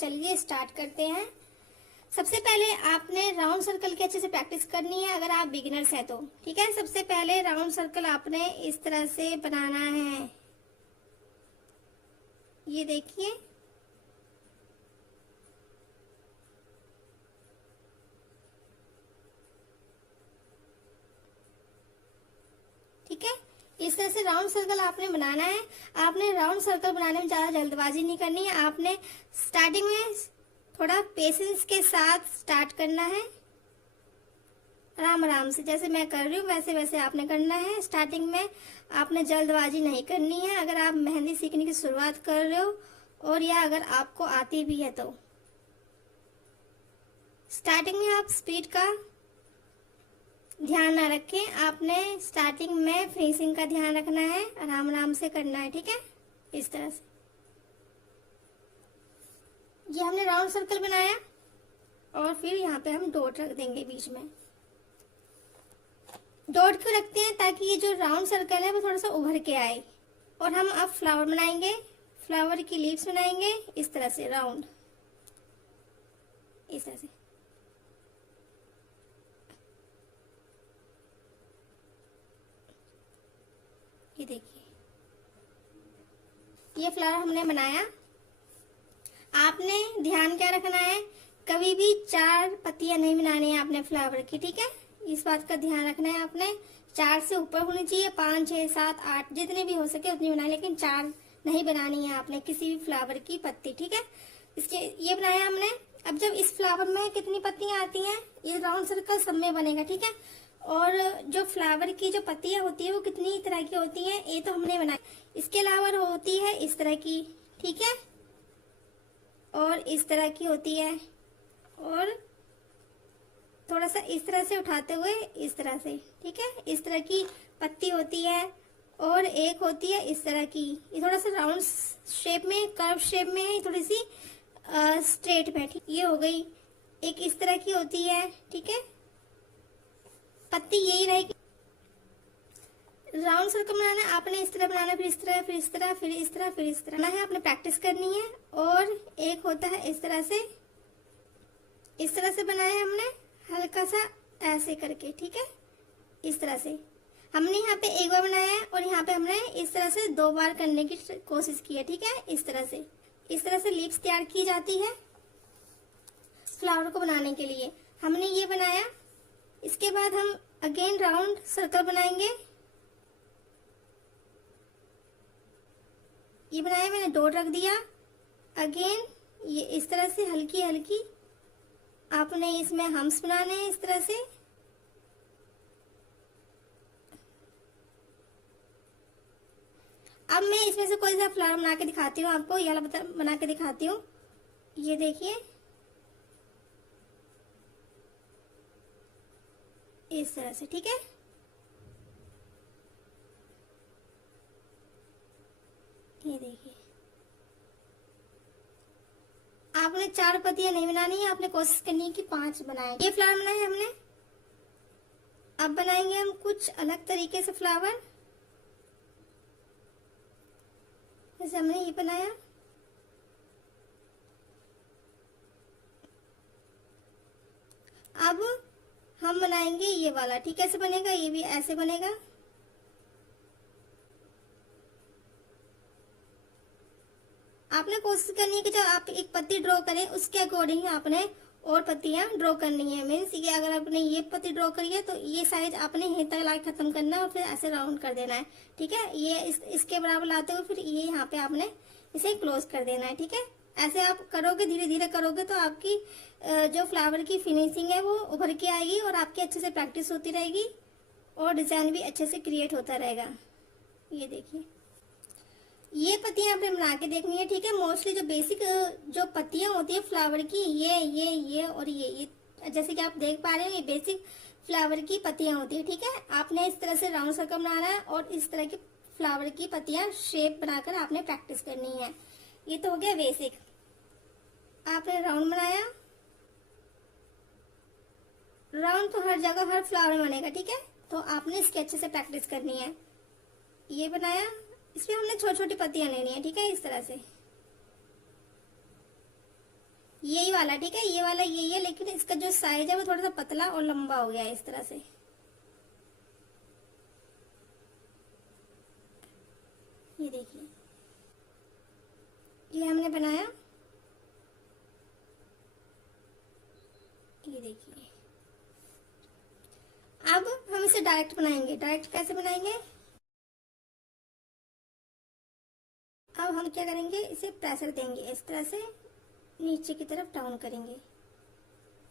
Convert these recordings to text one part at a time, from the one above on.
चलिए स्टार्ट करते हैं। सबसे पहले आपने राउंड सर्कल की अच्छे से प्रैक्टिस करनी है अगर आप बिगिनर्स हैं तो। ठीक है, सबसे पहले राउंड सर्कल आपने इस तरह से बनाना है। ये देखिए, ठीक है, इस तरह से राउंड सर्कल आपने बनाना है। आपने राउंड सर्कल बनाने में ज्यादा जल्दबाजी नहीं करनी है। आपने स्टार्टिंग में थोड़ा पेशेंस के साथ स्टार्ट करना है, आराम आराम से, जैसे मैं कर रही हूँ वैसे वैसे आपने करना है। स्टार्टिंग में आपने जल्दबाजी नहीं करनी है अगर आप मेहंदी सीखने की शुरुआत कर रहे हो और या अगर आपको आती भी है तो। स्टार्टिंग में आप स्पीड का ध्यान ना रखें, आपने स्टार्टिंग में फिनिशिंग का ध्यान रखना है, आराम आराम से करना है। ठीक है, इस तरह से ये हमने राउंड सर्कल बनाया और फिर यहाँ पे हम डॉट रख देंगे बीच में। डॉट क्यों रखते हैं? ताकि ये जो राउंड सर्कल है वो थोड़ा सा उभर के आए। और हम अब फ्लावर बनाएंगे, फ्लावर की लीव्स बनाएंगे इस तरह से राउंड, इस तरह से। ये देखिए, ये फ्लावर हमने बनाया। आपने ध्यान क्या रखना है, कभी भी 4 पत्तियां नहीं बनानी है आपने फ्लावर की। ठीक है, इस बात का ध्यान रखना है। आपने 4 से ऊपर होनी चाहिए, 5, 6, 7, 8 जितने भी हो सके उतनी बनाए, लेकिन 4 नहीं बनानी है आपने किसी भी फ्लावर की पत्ती। ठीक है, इसके ये बनाया हमने। अब जब इस फ्लावर में कितनी पत्तियां आती हैं, ये राउंड सर्कल सब में बनेगा। ठीक है, और जो फ्लावर की जो पत्तियां होती है वो कितनी तरह की होती हैं ये तो हमने बनाया। इसके अलावा होती है इस तरह की, ठीक है, और इस तरह की होती है, और थोड़ा सा इस तरह से उठाते हुए इस तरह से। ठीक है, इस तरह की पत्ती होती है, और एक होती है इस तरह की, ये थोड़ा सा राउंड शेप में, कर्व शेप में है, थोड़ी सी स्ट्रेट में। ठीक, ये हो गई। एक इस तरह की होती है। ठीक है, पत्ती यही रहेगी। राउंड सर्कल बनाना है आपने इस तरह बनाना, फिर इस तरह, फिर इस तरह, फिर इस तरह, फिर इस तरह है, आपने प्रैक्टिस करनी है। और एक होता है इस तरह से, इस तरह से बनाया है हमने, हल्का सा ऐसे करके। ठीक है, इस तरह से हमने यहाँ पे एक बार बनाया है और यहाँ पे हमने इस तरह से 2 बार करने की कोशिश की है। ठीक है, इस तरह से लीव्स तैयार की जाती है फ्लावर को बनाने के लिए। हमने ये बनाया, इसके बाद हम अगेन राउंड सर्कल बनाएंगे। ये बनाया मैंने, डॉट रख दिया। अगेन ये इस तरह से हल्की हल्की आपने इसमें हम्स बनाने हैं इस तरह से। अब मैं इसमें से कोई सा फ्लावर बना के दिखाती हूँ आपको, ये वाला बना के दिखाती हूँ। ये देखिए, इस तरह से। ठीक है, ये देखिए, आपने 4 पत्तियां नहीं बनानी है, आपने कोशिश करनी है कि 5 बनाए। ये फ्लावर बनाए हमने। अब बनाएंगे हम कुछ अलग तरीके से फ्लावर। जैसे हमने ये बनाया, अब हम बनाएंगे ये वाला। ठीक, कैसे बनेगा, ये भी ऐसे बनेगा। आपने कोशिश करनी है कि जब आप एक पत्ती ड्रॉ करें उसके अकॉर्डिंग आपने और पत्तियां ड्रॉ करनी है। मीन्स ये अगर आपने ये पत्ती ड्रॉ करी है तो ये साइज आपने यहीं तक ला खत्म करना है और फिर ऐसे राउंड कर देना है। ठीक है, ये इसके बराबर लाते हुए फिर ये यहाँ पे आपने इसे क्लोज कर देना है। ठीक है, ऐसे आप करोगे, धीरे धीरे करोगे तो आपकी जो फ्लावर की फिनिशिंग है वो उभर के आएगी और आपकी अच्छे से प्रैक्टिस होती रहेगी और डिजाइन भी अच्छे से क्रिएट होता रहेगा। ये देखिए, ये पत्तियां आपने बना के देखनी है। ठीक है, मोस्टली जो बेसिक जो पत्तियां होती है फ्लावर की, ये और ये जैसे कि आप देख पा रहे हो, ये बेसिक फ्लावर की पत्तियां होती है। ठीक है, आपने इस तरह से राउंड सर्कल बनाना है और इस तरह की फ्लावर की पत्तियां शेप बनाकर आपने प्रैक्टिस करनी है। ये तो हो गया बेसिक। आपने राउंड बनाया, राउंड तो हर जगह हर फ्लावर में बनेगा। ठीक है, तो आपने इसकी अच्छे से प्रैक्टिस करनी है। ये बनाया, इसमें हमने छोटी छोटी पत्तियां लेनी है। ठीक है, इस तरह से यही वाला, ठीक है, ये वाला यही है, लेकिन इसका जो साइज है वो थोड़ा सा पतला और लंबा हो गया है इस तरह से। ये देखिए, ये हमने बनाया, ये देखिए। अब हम इसे डायरेक्ट बनाएंगे। डायरेक्ट कैसे बनाएंगे? अब हम क्या करेंगे, इसे प्रेशर देंगे इस तरह से, नीचे की तरफ डाउन करेंगे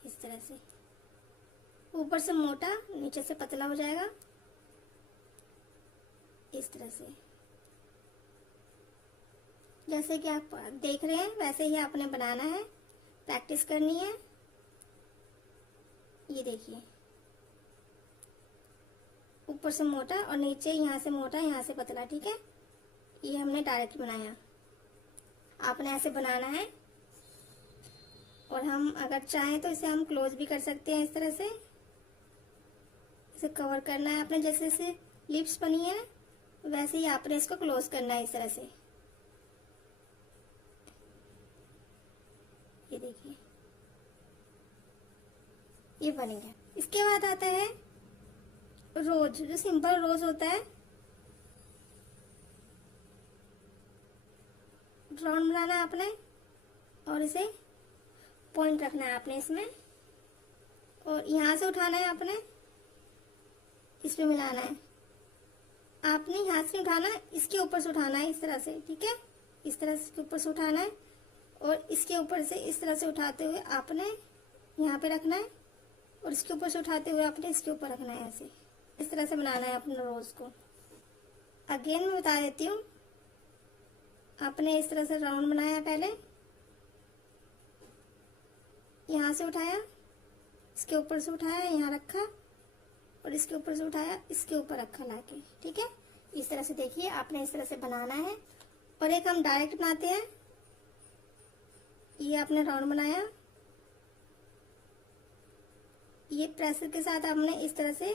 इस तरह से। ऊपर से मोटा, नीचे से पतला हो जाएगा इस तरह से। जैसे कि आप देख रहे हैं वैसे ही आपने बनाना है, प्रैक्टिस करनी है। ये देखिए, ऊपर से मोटा और नीचे यहाँ से मोटा, यहाँ से पतला, ठीक है। ये हमने डायरेक्ट बनाया, आपने ऐसे बनाना है। और हम अगर चाहें तो इसे हम क्लोज भी कर सकते हैं इस तरह से। इसे कवर करना है आपने, जैसे जैसे लिप्स बनी है वैसे ही आपने इसको क्लोज करना है इस तरह से। ये देखिए, ये बन गया। इसके बाद आता है रोज, जो सिंपल रोज होता है। राउंड बनाना है आपने और इसे पॉइंट रखना है आपने इसमें, और यहां से उठाना है आपने, इसमें मिलाना है आपने। यहां से उठाना है, इसके ऊपर से उठाना है इस तरह से, ठीक है। इस तरह से इसके ऊपर से उठाना है और इसके ऊपर से इस तरह से उठाते हुए आपने यहाँ पे रखना है, और इसके ऊपर से उठाते हुए आपने इसके ऊपर रखना है। ऐसे इस तरह से बनाना है अपने रोज को। अगेन मैं बता देती हूँ, आपने इस तरह से राउंड बनाया, पहले यहाँ से उठाया, इसके ऊपर से उठाया, यहाँ रखा, और इसके ऊपर से उठाया, इसके ऊपर रखा लाके, ठीक है। इस तरह से देखिए आपने इस तरह से बनाना है। और एक हम डायरेक्ट बनाते हैं। ये आपने राउंड बनाया, ये प्रेशर के साथ आपने इस तरह से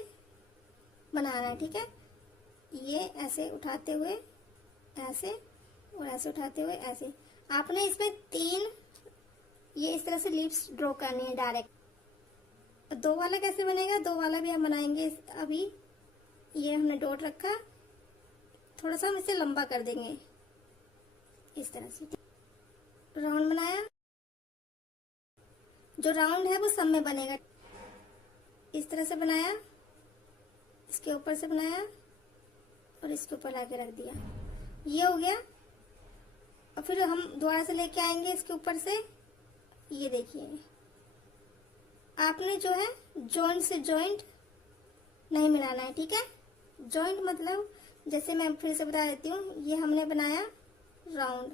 बनाना है, ठीक है। ये ऐसे उठाते हुए ऐसे, और ऐसे उठाते हुए ऐसे। आपने इसमें 3 ये इस तरह से लिप्स ड्रॉ करनी है डायरेक्ट। 2 वाला कैसे बनेगा? 2 वाला भी हम बनाएंगे अभी। ये हमने डॉट रखा, थोड़ा सा हम इसे लंबा कर देंगे इस तरह से। राउंड बनाया, जो राउंड है वो सब में बनेगा। इस तरह से बनाया, इसके ऊपर से बनाया और इसके ऊपर लाके रख दिया, ये हो गया। और फिर हम दोबारा से लेके आएंगे इसके ऊपर से। ये देखिए, आपने जो है जॉइंट से जॉइंट नहीं मिलाना है, ठीक है। जॉइंट मतलब, जैसे मैं फिर से बता देती हूँ, ये हमने बनाया राउंड,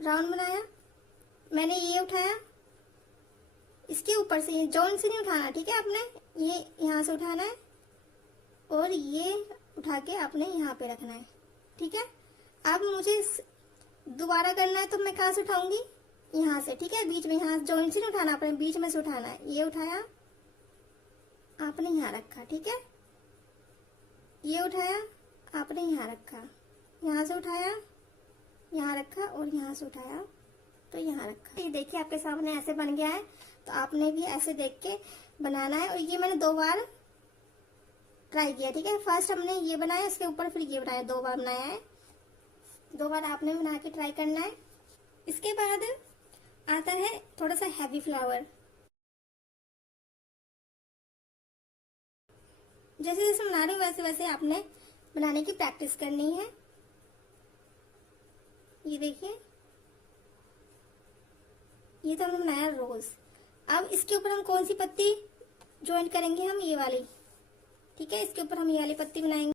राउंड बनाया, मैंने ये उठाया, इसके ऊपर से, ये जॉइंट से नहीं उठाना, ठीक है। आपने ये यहाँ से उठाना है और ये उठा के आपने यहाँ पे रखना है, ठीक है। अब मुझे दोबारा करना है तो मैं कहाँ से उठाऊंगी? यहाँ से, ठीक है। बीच में, यहाँ जॉइंट से नहीं उठाना, आपने बीच में से उठाना है। ये उठाया, आपने यहाँ रखा, ठीक है। ये उठाया, आपने यहाँ रखा, यहाँ से उठाया, यहाँ रखा, और यहाँ से उठाया तो यहाँ रखा। ये देखिए आपके सामने ऐसे बन गया है। तो आपने भी ऐसे देख के बनाना है। और ये मैंने 2 बार ट्राई किया, ठीक है। फर्स्ट हमने ये बनाया, इसके ऊपर फिर ये बनाया, 2 बार बनाया है। 2 बार आपने बना के ट्राई करना है। इसके बाद आता है थोड़ा सा हैवी फ्लावर। जैसे जैसे बना रही हूँ वैसे वैसे आपने बनाने की प्रैक्टिस करनी है। ये देखिए, ये तो हमने बनाया रोज। अब इसके ऊपर हम कौन सी पत्ती ज्वाइन करेंगे? हम ये वाली, ठीक है। इसके ऊपर हम ये वाली पत्ती बनाएंगे।